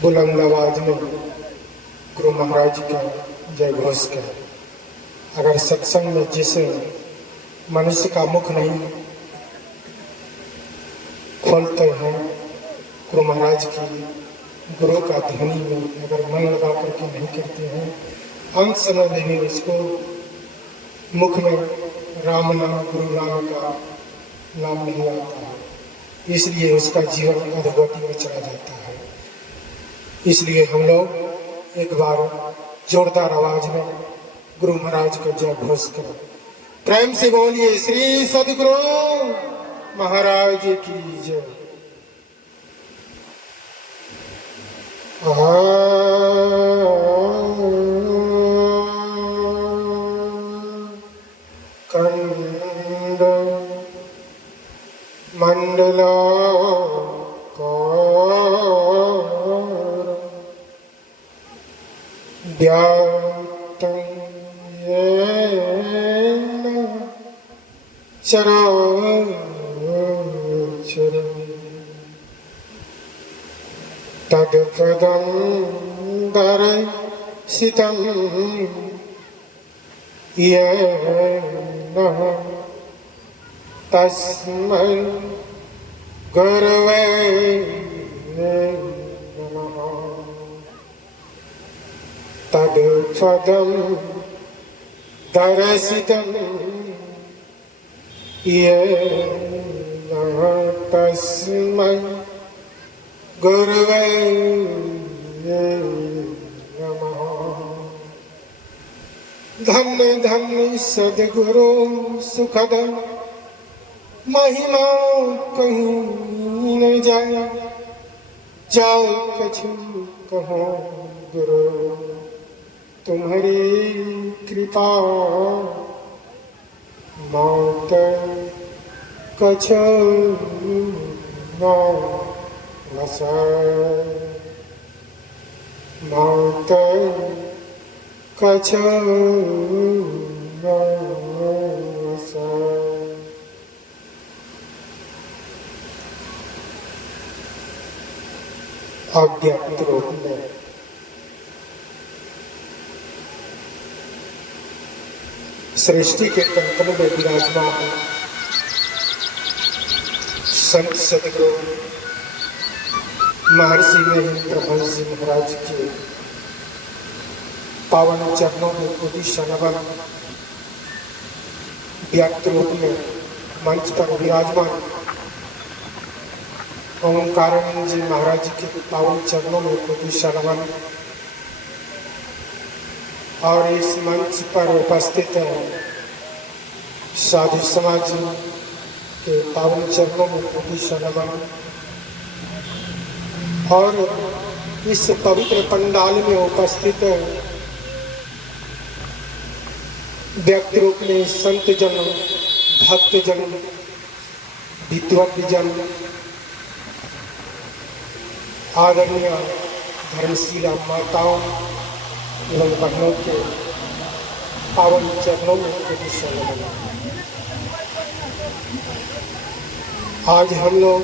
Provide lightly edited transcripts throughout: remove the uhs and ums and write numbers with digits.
बुलंद आवाज में गुरु महाराज का जय घोष करें। अगर सत्संग में जिसे मनुष्य का मुख नहीं खोलते हैं, गुरु महाराज की गुरु का ध्वनि में अगर मन लगा करके नहीं करते हैं, अंत समय में भी उसको मुख में राम नाम गुरु नाम का नाम नहीं आता है, इसलिए उसका जीवन अधोगति में चला जाता है। इसलिए हम लोग एक बार जोरदार आवाज में गुरु महाराज को जय घोष करें। प्रेम से बोलिए श्री सद्गुरु महाराज की जय। कंद मंडला व्याप्तं येन चराचरं तत्पदं दर्शितं येन तस्मै गुरवे नमः। तत्पदं दर्शितं येन तस्मै गुरवे नमः। धन्य धन्य सद्गुरु सुखद महिमा कहीं न जाए, जाओ कछु कहो गुरु तुम्हारी कृपा, मौत कछु न वसाए, मौत कछु न वसाए। अज्ञात रूप में सृष्टि के कंकण में विराजमान संत सद्गुरु महर्षि महेंद्र महर्षि महाराज के पावन चरणों में पूरी शनवन व्यक्त रूप में मंच पर विराजमान ओंकारानंद जी महाराज के पावन चरणों में पूरी शनवन और इस मंच पर उपस्थित साधु समाज के पावन चरणों में पूरी शनवन और इस पवित्र पंडाल में उपस्थित व्यक्ति रूप में संत जन, भक्त जन, विद्वत जन, आदरणीय धर्मशीला माताओं एवं बहनों के पावन चरणों में प्रदर्शन लगा। आज हम लोग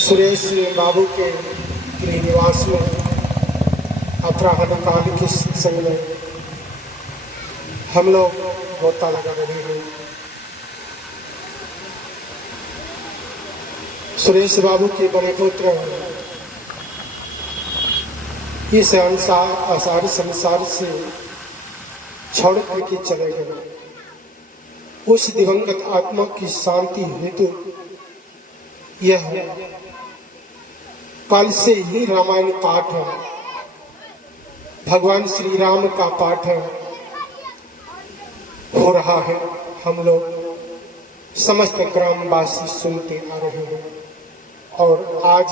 सुरेश बाबू के गृह निवास में अपराह्न काल के सत्संग में हम लोग गोता लगा रहे हैं। सुरेश बाबू के बड़े पुत्र इस आसार संसार से छोड़ करके चले गए। उस दिवंगत आत्मा की शांति हेतु यह कल से ही रामायण पाठ है, भगवान श्री राम का पाठ हो रहा है। हम लोग समस्त ग्रामवासी सुनते आ रहे हैं और आज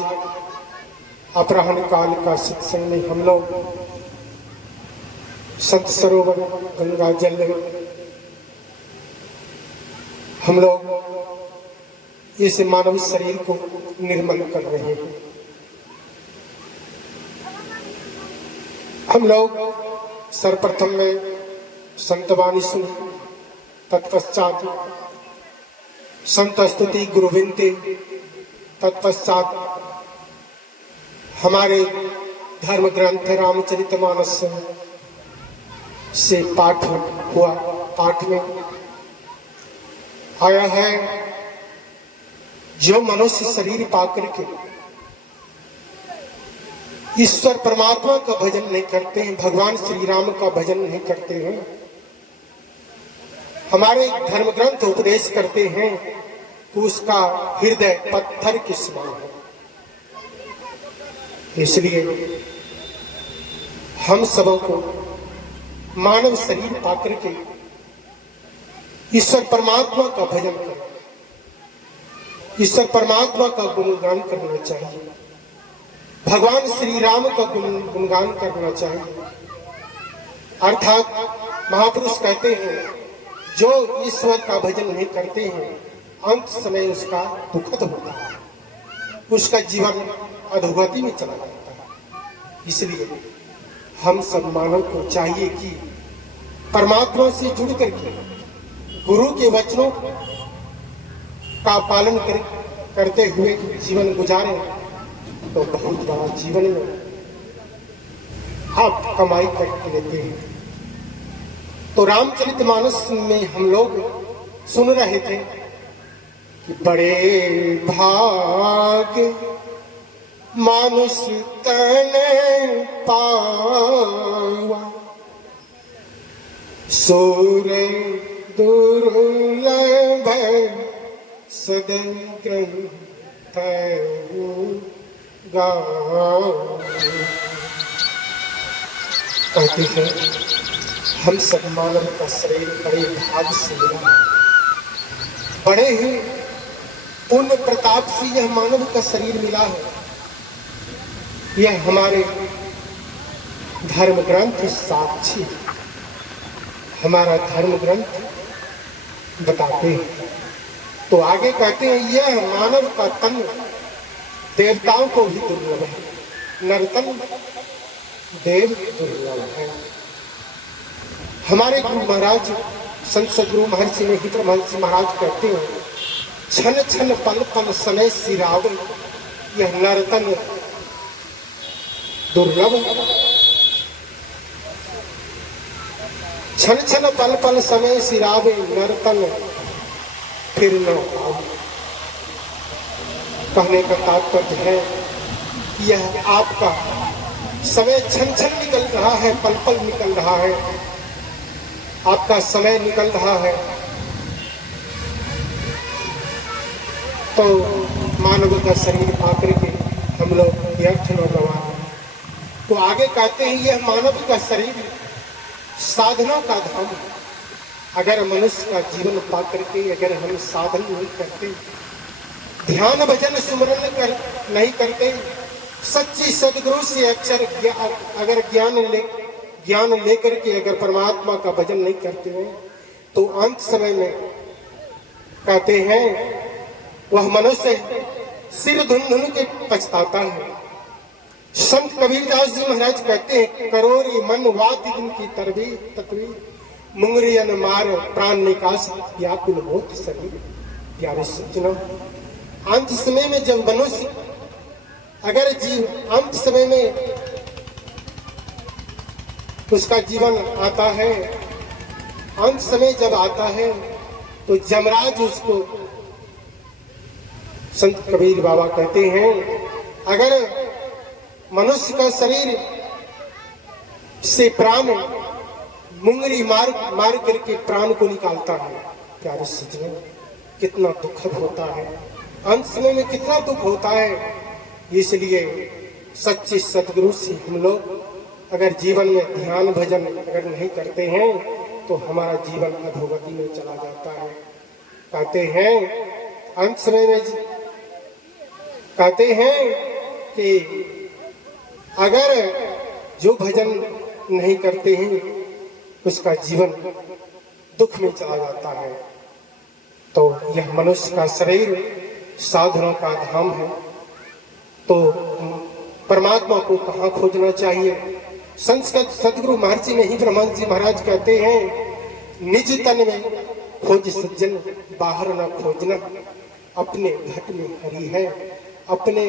अपराह्न काल का सत्संग में हम लोग संत सरोवर गंगा जल हम लोग इस मानव शरीर को निर्मल कर रहे हैं। हम लोग सर्वप्रथम में संतवाणी सुन, तत्पश्चात संत स्तुति गुरु विनती, तत्पश्चात हमारे धर्म ग्रंथ रामचरितमानस से पाठ हुआ। पाठ में आया है, जो मनुष्य शरीर पाकर के ईश्वर परमात्मा का भजन नहीं करते हैं, भगवान श्री राम का भजन नहीं करते हैं, हमारे धर्म ग्रंथ उपदेश करते हैं तो उसका हृदय पत्थर के समान है। इसलिए हम सबों को मानव शरीर पाकर के ईश्वर परमात्मा का भजन करें, ईश्वर परमात्मा का गुणगान करना चाहिए, भगवान श्री राम का गुणगान करना चाहिए। अर्थात महापुरुष कहते हैं, जो ईश्वर का भजन नहीं करते हैं अंत समय उसका दुखद होता है, उसका जीवन अधोगति में चला जाता है। इसलिए हम सब मानव को चाहिए कि परमात्मा से जुड़ करके गुरु के वचनों का पालन करते हुए जीवन गुजारें तो बहुत बड़ा जीवन में आप कमाई करके लेते हैं। तो रामचरितमानस में हम लोग सुन रहे थे कि बड़े भाग मानुष तन पावा, सूर्य दुर्लभ सदन ग्रंथ कहते हैं, हम सब मानव का शरीर बड़े भाग से मिला है, बड़े ही पुण्य प्रताप से यह मानव का शरीर मिला है। यह हमारे धर्म ग्रंथ साक्षी है, हमारा धर्म ग्रंथ बताते हैं। तो आगे कहते हैं, यह मानव का तन देवताओं को भी दुर्लभ है, नरतन देव दुर्लभ है। हमारे गुरु महाराज संत सद्गुरु महर्षि में हित महर्षि महाराज कहते हैं, छन छन पल पल समय सिरावे, यह नरतन दुर्लभ। छन छन पल पल समय सिरावे, नरतन फिर न आवे। कहने का तात्पर्य है कि यह आपका समय छन छन निकल रहा है, पल पल निकल रहा है, आपका समय निकल रहा है। तो मानव का शरीर पाकर के हम लोग व्यर्थ न गवाएं। तो आगे कहते हैं, यह मानव का शरीर साधना का धाम है। अगर मनुष्य का जीवन पा करके अगर हम साधन नहीं करते, ध्यान भजन सुमरन नहीं करते, सच्ची सदगुरु से अक्षर अगर ज्ञान लेकर के अगर परमात्मा का भजन नहीं करते हैं, तो अंत समय में कहते हैं वह मनुष्य सिर धुन धुन के पछताता है। संत कबीरदास जी महाराज कहते हैं, करोरी मन वात दिन की तत्वीर मुंगरियन मार प्राण निकास व्याकुल होत शरीर। प्यारे सज्जनों, अंत समय में जब मनुष्य अगर अंत समय में उसका जीवन आता है, अंत समय जब आता है तो यमराज उसको, संत कबीर बाबा कहते हैं, अगर मनुष्य का शरीर से प्राण मुंगरी मार करके प्राण को निकालता है। प्यारे सज्जनों, कितना दुखद होता है, अंत समय में कितना दुख होता है। इसलिए सच्चे सदगुरु से हम लोग अगर जीवन में ध्यान भजन अगर नहीं करते हैं तो हमारा जीवन अधोगति में चला जाता है। कहते हैं अंत समय में कहते हैं कि अगर जो भजन नहीं करते हैं उसका जीवन दुख में चला जाता है। तो यह मनुष्य का शरीर साधनों का धाम है। तो परमात्मा को कहाँ खोजना चाहिए? संस्कृत सदगुरु महर्षि में ही ब्रह्मन जी महाराज कहते हैं, निज तन में खोज सज्जन बाहर न खोजना, अपने घट में हरि है अपने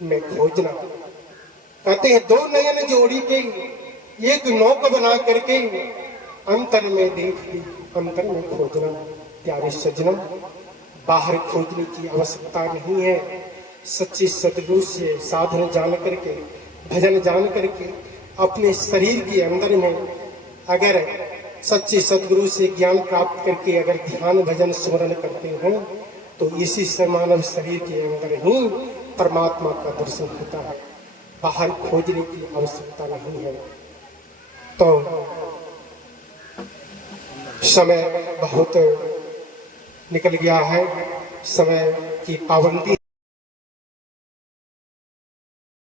में खोजना। कहते हैं दो नयन जोड़ी के एक नौक बना करके अंतर में देख ली, अंतर में खोजना। प्यारे सज्जनों, बाहर खोजने की आवश्यकता नहीं है। सच्ची सदगुरु से साधन जान करके, भजन जान करके अपने शरीर के अंदर में अगर सच्चे सदगुरु से ज्ञान प्राप्त करके अगर ध्यान भजन स्मरण करते हैं तो इसी से मानव शरीर के अंदर ही परमात्मा का दर्शन होता है। बाहर खोजने की आवश्यकता नहीं है। तो समय बहुत निकल गया है, समय की पाबंदी